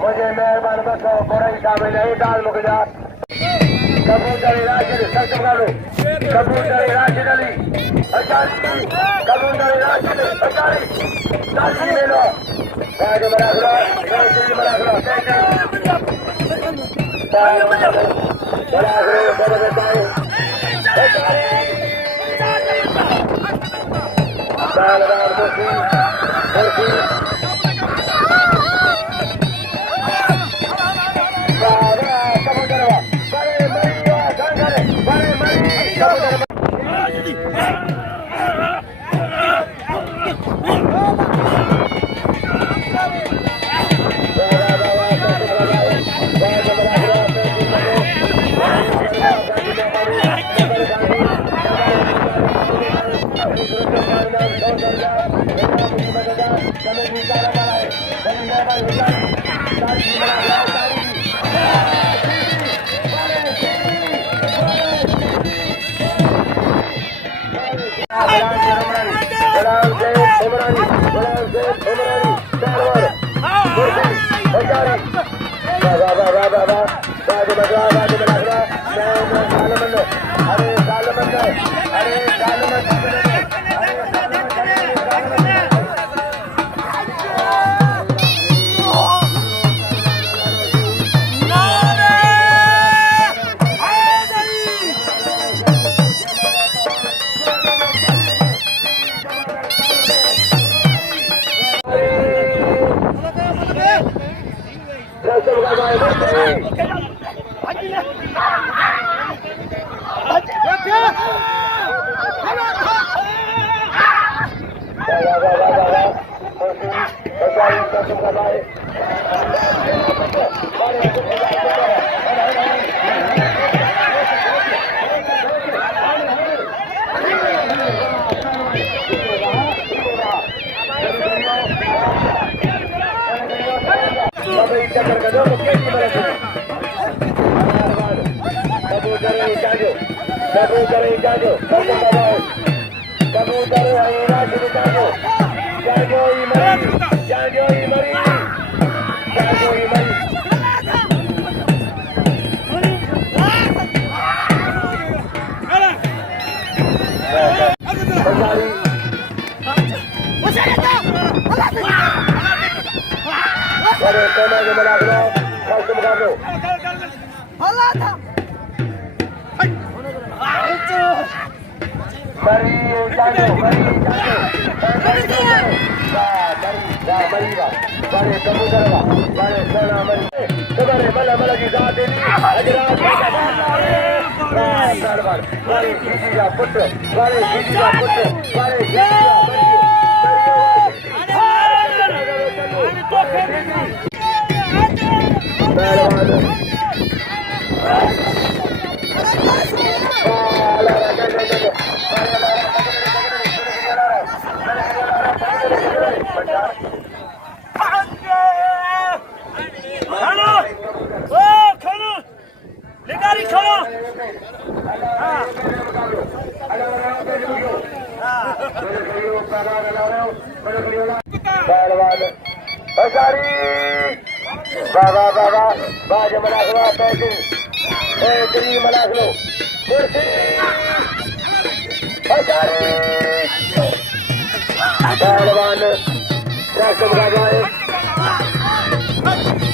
मुझे मेहरबान बसो बुराई शामिल नहीं डाल मुखजा कबूतर राशिद सख्त मुकाबले कबूतर राशिद अली अचारी कबूतर राशिद अचारी ताली ले लो राज बराखला राज बराखला बराखले बरगताए अचारी सालवार दोषी दोषी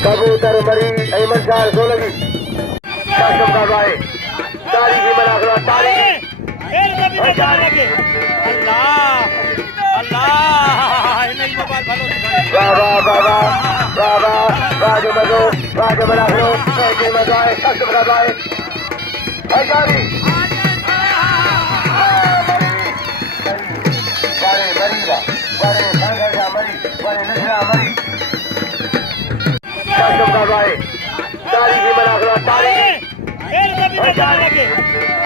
कबूतर मरी अहमद शाह सोलगी कासम का भाई तारी की मनाखला तारी अल्लाह अल्लाह नहीं मोबाइल भालो बाबा बाबा बाबा राज मजो राज मनाखलो के मजाए कासम का भाई तारी बारे मरीगा बारे संघर्षा मरी बारे नशा मरी कासम का भाई तारी की मनाखला तारी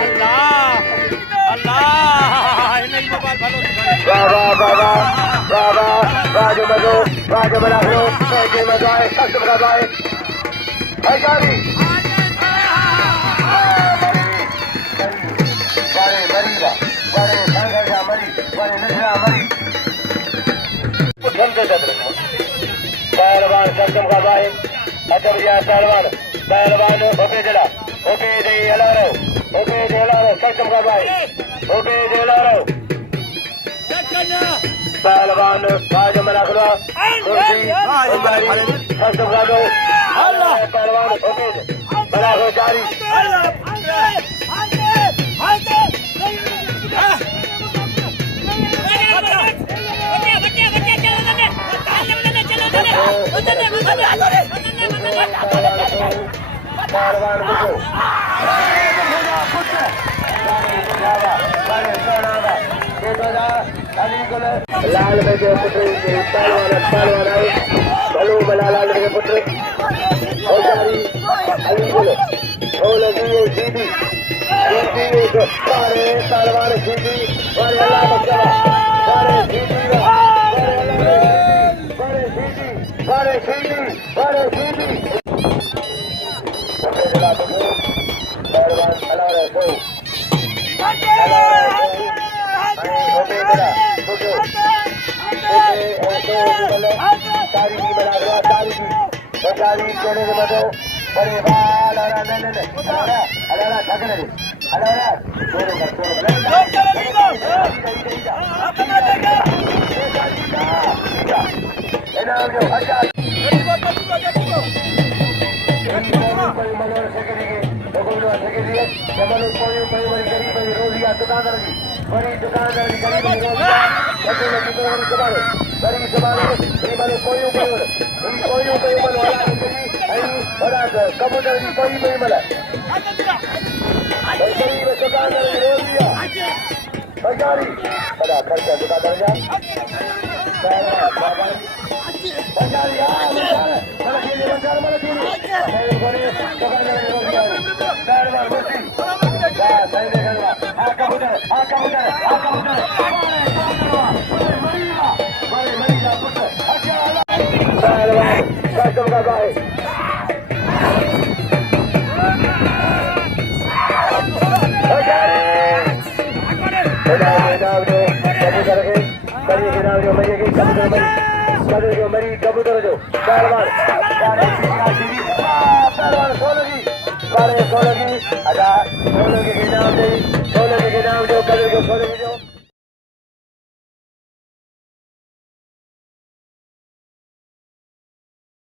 अल्लाह अल्लाह नहीं मोबाइल भलो दिखाए वाह वाह वाह वाह वाह वाह राज मजो राज बना लो के मजा है सख्त मजा है हजारी बारे मरीगा बारे संघर्षा मरी बारे नशा मरी उठन के चक्र पहलवान सक्षम का भाई अजब या पहलवान ओके जड़ा ओके दे हलारो ओके दे हलारो सक्षम का भाई ओके दे हलारो पहलवान बाज में रख लो सक्षम का दो पहलवान ओके बड़ा हो जारी पहलवान लाल में जो पुत्र पहलवान आए भलो बला लाल के पुत्र अली बोलो हो लगी सीधी सारे पहलवान सीधी और अल्लाह बच्चा सारे सीधी सारे सीधी पहलवान अला रहे तारीखी बना दो तारीखी छोड़े के बदो बड़े बाल अलारा थकने दे अलारा इनाम जो हजार मनोहर सेक्रेटरी भगवान सेक्रेटरी जबल कोई बड़ी गरीब रोजिया दुकानदार की बड़ी दुकानदार की गरीब रोजिया बड़ी सवाल बड़ी सवाल बड़ी कोई मन वाला आई बड़ा कबूतर की कोई बड़ी मला गरीब दुकानदार की रोजिया बाजारी बड़ा खर्चा दुकानदार जा बाजारी मला के लिए बाजार मला के लिए दुकानदार की रोजिया पहलवान मुर्सी सही देखा आ कबूतर पहलवान कसम का भाई कबूतर जो पहलवान सोलह की 16 के नाम जो कलर के सोलह जो